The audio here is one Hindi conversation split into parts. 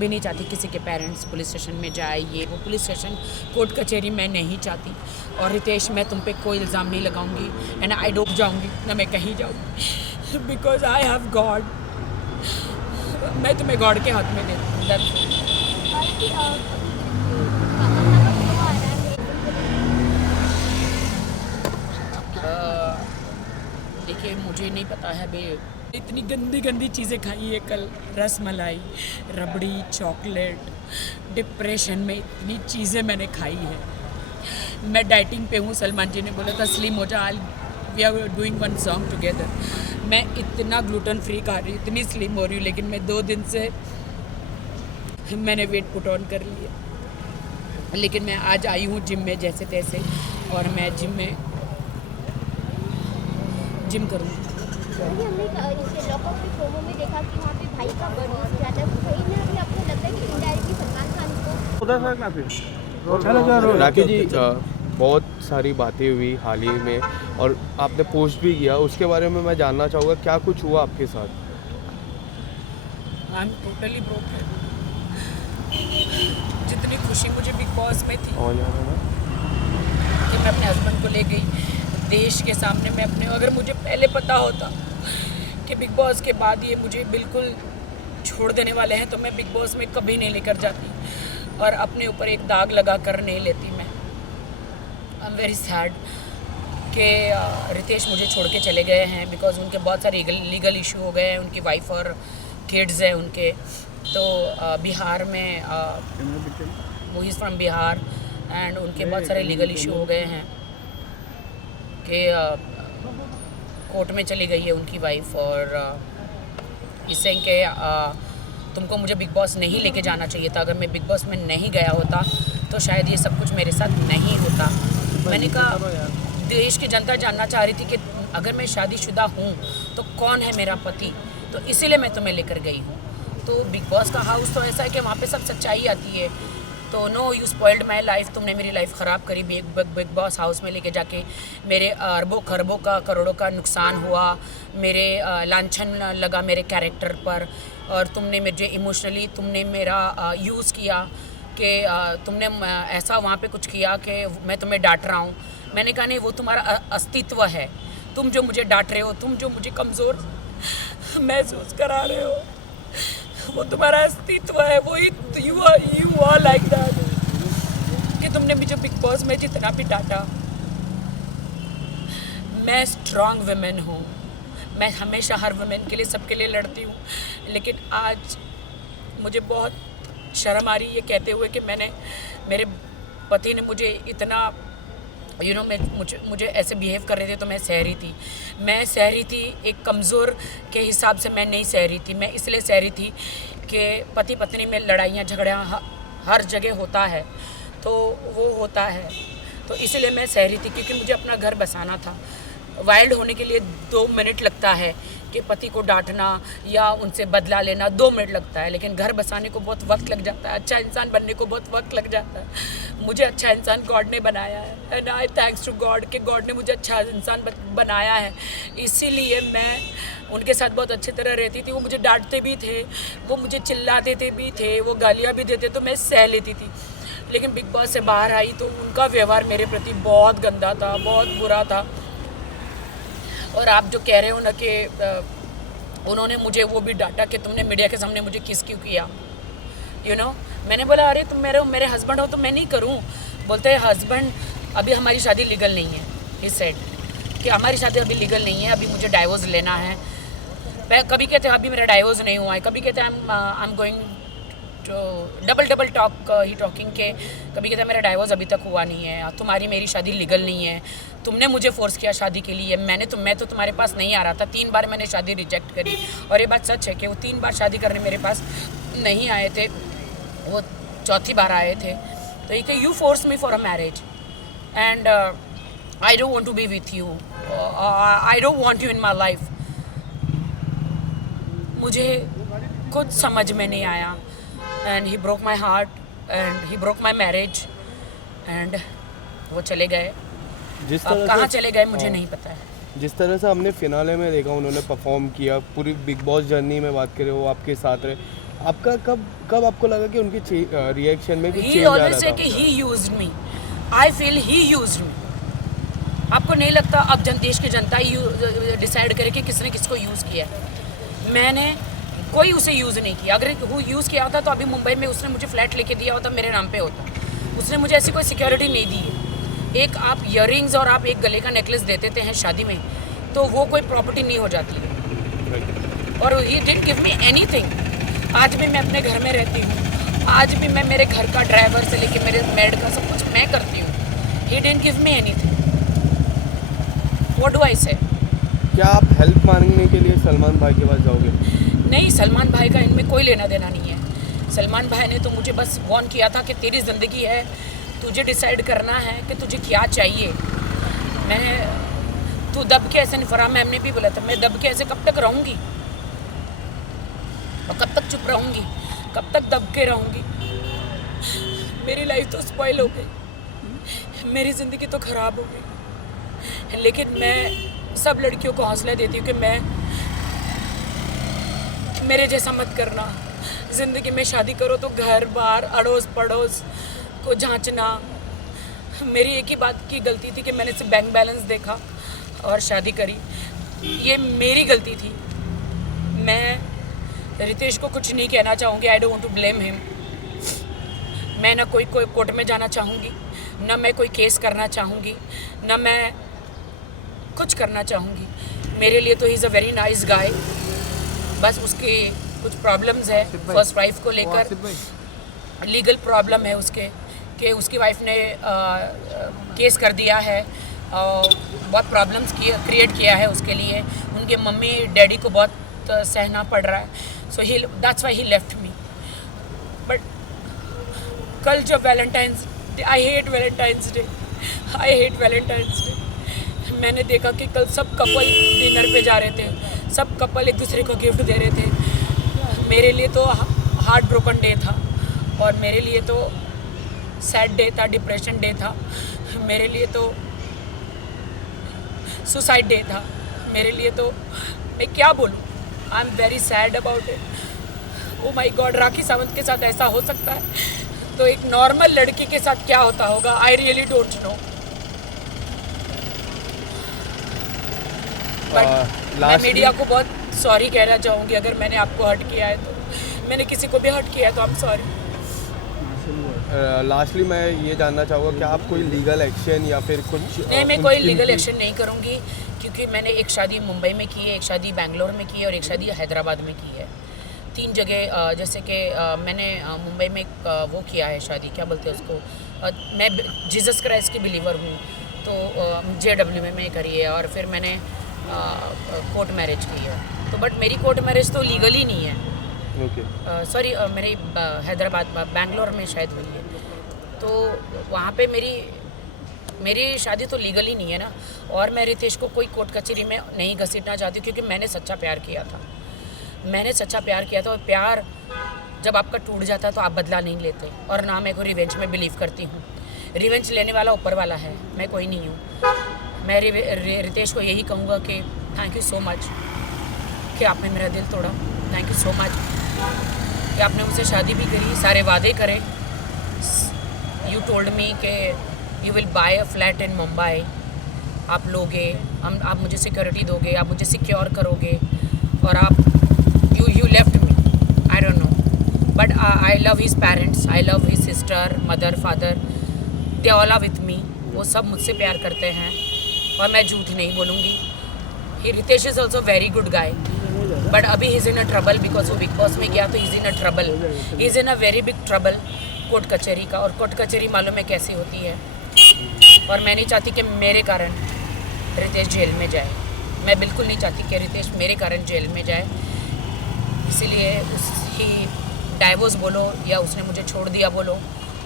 कभी नहीं चाहती किसी के पेरेंट्स पुलिस स्टेशन में जाए, ये वो पुलिस स्टेशन कोर्ट कचहरी मैं नहीं चाहती। और रितेश, मैं तुम पे कोई इल्ज़ाम नहीं लगाऊंगी एंड आई डूब जाऊंगी ना, मैं कहीं जाऊंगी बिकॉज आई हैव गॉड। मैं तुम्हें गॉड के हाथ में दे देखिए, मुझे नहीं पता है अभी। इतनी गंदी गंदी चीज़ें खाई है कल, रस मलाई, रबड़ी, चॉकलेट। डिप्रेशन में इतनी चीज़ें मैंने खाई है। मैं डाइटिंग पे हूँ, सलमान जी ने बोला था स्लिम हो जा, we are doing one song together. मैं इतना ग्लूटेन फ्री खा रही हूँ, इतनी स्लिम हो रही हूँ, लेकिन मैं 2 दिन से मैंने वेट पुट ऑन कर लिया। लेकिन मैं आज आई हूँ जिम में जैसे तैसे, और मैं जिम करूँगी। हमने लॉकअप के प्रोमो में देखा कि वहाँ पे भाई का बर्थ किया था, तो कहीं ना कहीं आपको लगता है कि इनडायरेक्टली सलमान खान को राखी जी, बहुत सारी बातें हुई हाल ही में और आपने पोस्ट भी किया, उसके बारे में मैं जानना चाहूँगा क्या कुछ हुआ आपके साथ? I am totally broken. जितनी खुशी मुझे बिग बॉस में थी कि मैं अपने हस्बैंड को ले गई देश के सामने, मैं अपने, अगर मुझे पहले पता होता कि बिग बॉस के बाद ये मुझे बिल्कुल छोड़ देने वाले हैं, तो मैं बिग बॉस में कभी नहीं लेकर जाती और अपने ऊपर एक दाग लगा कर नहीं लेती। मैं आई एम वेरी सैड कि रितेश मुझे छोड़ के चले गए हैं, बिकॉज उनके बहुत सारे लीगल इशू हो गए हैं, उनकी वाइफ और किड्स हैं उनके। तो बिहार में, वो इज़ फ्रॉम बिहार, एंड उनके बहुत सारे लीगल इशू हो गए हैं कि कोर्ट में चली गई है उनकी वाइफ, और इससे कि तुमको मुझे बिग बॉस नहीं लेके जाना चाहिए था। अगर मैं बिग बॉस में नहीं गया होता तो शायद ये सब कुछ मेरे साथ नहीं होता। मैंने कहा, देश की जनता जानना चाह रही थी कि अगर मैं शादीशुदा हूँ तो कौन है मेरा पति, तो इसीलिए मैं तुम्हें लेकर गई हूँ। तो बिग बॉस का हाउस तो ऐसा है कि वहाँ पे सब सच्चाई आती है। तो no, you spoiled my life, तुमने मेरी लाइफ ख़राब करी बिग बॉस हाउस में लेके जाके। मेरे अरबों खरबों का, करोड़ों का नुकसान हुआ, मेरे लांछन लगा मेरे कैरेक्टर पर, और तुमने मुझे इमोशनली तुमने मेरा यूज़ किया कि तुमने ऐसा वहाँ पे कुछ किया कि मैं तुम्हें डांट रहा हूँ। मैंने कहा नहीं, वो तुम्हारा अस्तित्व है, तुम जो मुझे डांट रहे हो, तुम जो मुझे कमज़ोर महसूस करा रहे हो, वो तुम्हारा अस्तित्व है, वो यू आर लाइक दैट। कि तुमने मुझे बिग बॉस में जितना भी डांटा, मैं स्ट्रॉन्ग वुमेन हूँ, मैं हमेशा हर वुमेन के लिए, सबके लिए लड़ती हूँ। लेकिन आज मुझे बहुत शर्म आ रही है ये कहते हुए कि मेरे पति ने मुझे इतना मुझे ऐसे बिहेव कर रहे थे, तो मैं सह रही थी। एक कमज़ोर के हिसाब से मैं नहीं सह रही थी। मैं इसलिए सह रही थी कि पति पत्नी में लड़ाइयाँ झगड़ियाँ हर जगह होता है, तो वो होता है, तो इसलिए मैं सह रही थी, क्योंकि मुझे अपना घर बसाना था। वाइल्ड होने के लिए 2 मिनट लगता है कि पति को डांटना या उनसे बदला लेना 2 मिनट लगता है, लेकिन घर बसाने को बहुत वक्त लग जाता है, अच्छा इंसान बनने को बहुत वक्त लग जाता है। मुझे अच्छा इंसान गॉड ने बनाया है, and I thanks to god कि गॉड ने मुझे अच्छा इंसान बनाया है। इसीलिए मैं उनके साथ बहुत अच्छी तरह रहती थी। वो मुझे डांटते भी थे, वो मुझे चिल्लाते थे भी थे, वो गालियाँ भी देते, तो मैं सह लेती थी। लेकिन बिग बॉस से बाहर आई तो उनका व्यवहार मेरे प्रति बहुत गंदा था, बहुत बुरा था। और आप जो कह रहे हो ना कि उन्होंने मुझे वो भी डांटा कि तुमने मीडिया के सामने मुझे किस क्यों किया, मैंने बोला अरे तुम मेरे हस्बैंड हो तो मैं नहीं करूं। बोलते हैं हस्बैंड, अभी हमारी शादी लीगल नहीं है। ही सेड कि हमारी शादी अभी लीगल नहीं है, अभी मुझे डाइवोर्स लेना है। कभी कहते हैं अभी मेरा डाइवोर्स नहीं हुआ है, कभी कहते हैं I am going double talk he talking के, कभी कहते हैं मेरा डाइवोर्स अभी तक हुआ नहीं है, तुम्हारी मेरी शादी लीगल नहीं है, तुमने मुझे फोर्स किया शादी के लिए, मैं तो तुम्हारे पास नहीं आ रहा था, 3 बार मैंने शादी रिजेक्ट करी। और ये बात सच है कि वो 3 बार शादी करने मेरे पास नहीं आए थे, वो 4थी बार आए थे। तो ये कि you force me for a marriage and I don't want to be with you, I don't want you in my life. मुझे कुछ समझ में नहीं आया, and he broke my heart and he broke my marriage, and वो चले गए। जिस अब तरह कहाँ से चले गए मुझे नहीं पता है। जिस तरह से हमने फिनाले में देखा, उन्होंने परफॉर्म किया, पूरी बिग बॉस जर्नी में बात करें वो आपके साथ रहे, आपका कब आपको लगा कि उनके रिएक्शन में कुछ ही चेंज आ रहा ऑलवेज से कि था? He used me, I feel he used me. आपको नहीं लगता अब देश की जनता ही डिसाइड करे कि किसने किसको यूज़ किया है? मैंने कोई उसे यूज़ नहीं किया। अगर वो यूज़ किया होता तो अभी मुंबई में उसने मुझे फ्लैट लेके दिया होता, मेरे नाम पे होता। उसने मुझे ऐसी कोई सिक्योरिटी नहीं दी है। एक आप ईयररिंग्स और आप एक गले का नेकलेस दे देते हैं शादी में, तो वो कोई प्रॉपर्टी नहीं हो जाती है। और he didn't give me anything. आज भी मैं अपने घर में रहती हूँ, आज भी मैं मेरे घर का ड्राइवर से लेके मेरे मेड का सब कुछ मैं करती हूँ। He didn't give me anything. What do I से? क्या आप हेल्प मांगने के लिए सलमान भाई के पास जाओगे? नहीं, सलमान भाई का इनमें कोई लेना देना नहीं है। सलमान भाई ने तो मुझे बस वार्न किया था कि तेरी ज़िंदगी है, तुझे डिसाइड करना है कि तुझे क्या चाहिए। तू दब के ऐसे नहीं, फरहान मैम ने भी बोला था, मैं दब के ऐसे कब तक रहूँगी और कब तक चुप रहूँगी, कब तक दब के रहूँगी? मेरी लाइफ तो स्पॉइल हो गई, मेरी ज़िंदगी तो ख़राब हो गई। लेकिन मैं सब लड़कियों को हौसला देती हूँ कि मेरे जैसा मत करना। ज़िंदगी में शादी करो तो घर बार अड़ोस पड़ोस को जांचना। मेरी एक ही बात की गलती थी कि मैंने सिर्फ बैंक बैलेंस देखा और शादी करी। ये मेरी गलती थी। मैं रितेश को कुछ नहीं कहना चाहूँगी, I don't want to blame him. मैं ना कोई कोर्ट में जाना चाहूँगी, ना मैं कोई केस करना चाहूँगी, ना मैं कुछ करना चाहूँगी। मेरे लिए तो he is a very nice guy. बस उसके कुछ प्रॉब्लम्स है फर्स्ट वाइफ को लेकर, लीगल प्रॉब्लम है उसके कि उसकी वाइफ ने केस कर दिया है और बहुत प्रॉब्लम्स क्रिएट किया है उसके लिए। उनके मम्मी डैडी को बहुत सहना पड़ रहा है। So he that's why he left me. But कल जब Valentine's day, I hate Valentine's day, I hate Valentine's day. मैंने देखा कि कल सब कपल डिनर पे जा रहे थे, सब कपल एक दूसरे को गिफ्ट दे रहे थे। मेरे लिए तो हार्ट ब्रोकन डे था और मेरे लिए तो सैड डे था, डिप्रेशन डे था, मेरे लिए तो सुसाइड डे था, मेरे लिए तो मैं क्या बोलूँ। I am very sad about it. Oh my God, Rakhi Sawant के साथ ऐसा हो सकता है तो एक नॉर्मल लड़की के साथ क्या होता होगा? I really don't know. But मैं मीडिया को बहुत सॉरी कहना चाहूँगी अगर मैंने आपको हर्ट किया है तो। मैंने किसी को भी हर्ट किया है तो आई एम सॉरी। लास्टली मैं ये जानना चाहूँगा कि आप कोई लीगल एक्शन या फिर कुछ? नहीं, मैं कोई लीगल एक्शन नहीं करूँगी क्योंकि मैंने एक शादी मुंबई में की है, एक शादी बेंगलोर में की है और एक शादी हैदराबाद में की है। 3 जगह जैसे कि मैंने मुंबई में वो किया है शादी, क्या बोलते हैं उसको, मैं जीसस क्राइस्ट की बिलीवर हूँ तो JW में करी है। और फिर मैंने कोर्ट मैरिज की है तो बट मेरी कोर्ट मैरिज तो लीगल ही नहीं है। सॉरी, मेरी हैदराबाद बेंगलोर में शायद हुई है तो वहाँ पे मेरी शादी तो लीगल ही नहीं है ना। और मैं रितेश को कोई कोर्ट कचहरी में नहीं घसीटना चाहती क्योंकि मैंने सच्चा प्यार किया था। मैंने सच्चा प्यार किया था और प्यार जब आपका टूट जाता है तो आप बदला नहीं लेते। और ना मैं को रिवेंज में बिलीव करती हूँ। रिवेंज लेने वाला ऊपर वाला है, मैं कोई नहीं हूँ। मैं रितेश को यही कहूँगा कि थैंक यू सो मच कि आपने मेरा दिल तोड़ा। थैंक यू सो मच कि आपने मुझसे शादी भी करी, सारे वादे करे। यू टोल्ड मी कि you will buy a flat in Mumbai, आप लोगे, आप मुझे सिक्योरिटी दोगे, आप मुझे सिक्योर करोगे और आप you left me. I don't know but I love his parents, I love his sister, mother, father, they all are with me. वो सब मुझसे प्यार करते हैं और मैं झूठ नहीं बोलूँगी। He Riteish is also very good guy but अभी he is in a trouble because वो बिग बॉस में गया तो he is in a trouble, he is in a very big trouble court कचहरी का। और कोर्ट कचहरी मालूम है कैसी होती है और मैं नहीं चाहती कि मेरे कारण रितेश जेल में जाए। मैं बिल्कुल नहीं चाहती कि रितेश मेरे कारण जेल में जाए। इसीलिए उसकी डाइवोर्स बोलो या उसने मुझे छोड़ दिया बोलो,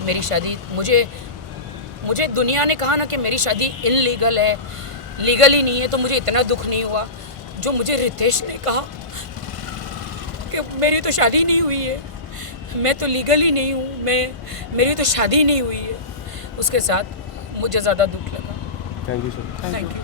मेरी शादी मुझे दुनिया ने कहा ना कि मेरी शादी इनलीगल है, लीगल ही नहीं है तो मुझे इतना दुख नहीं हुआ। जो मुझे रितेश ने कहा कि मेरी तो शादी नहीं हुई है, मैं तो लीगल ही नहीं हूँ, मेरी तो शादी नहीं हुई है, उसके साथ मुझे ज़्यादा दुख लगा। Thank you sir. Thank you.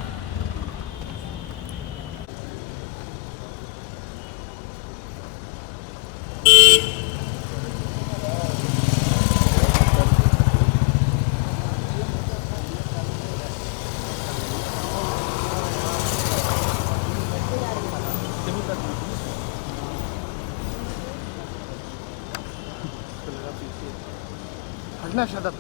हटना शायद आप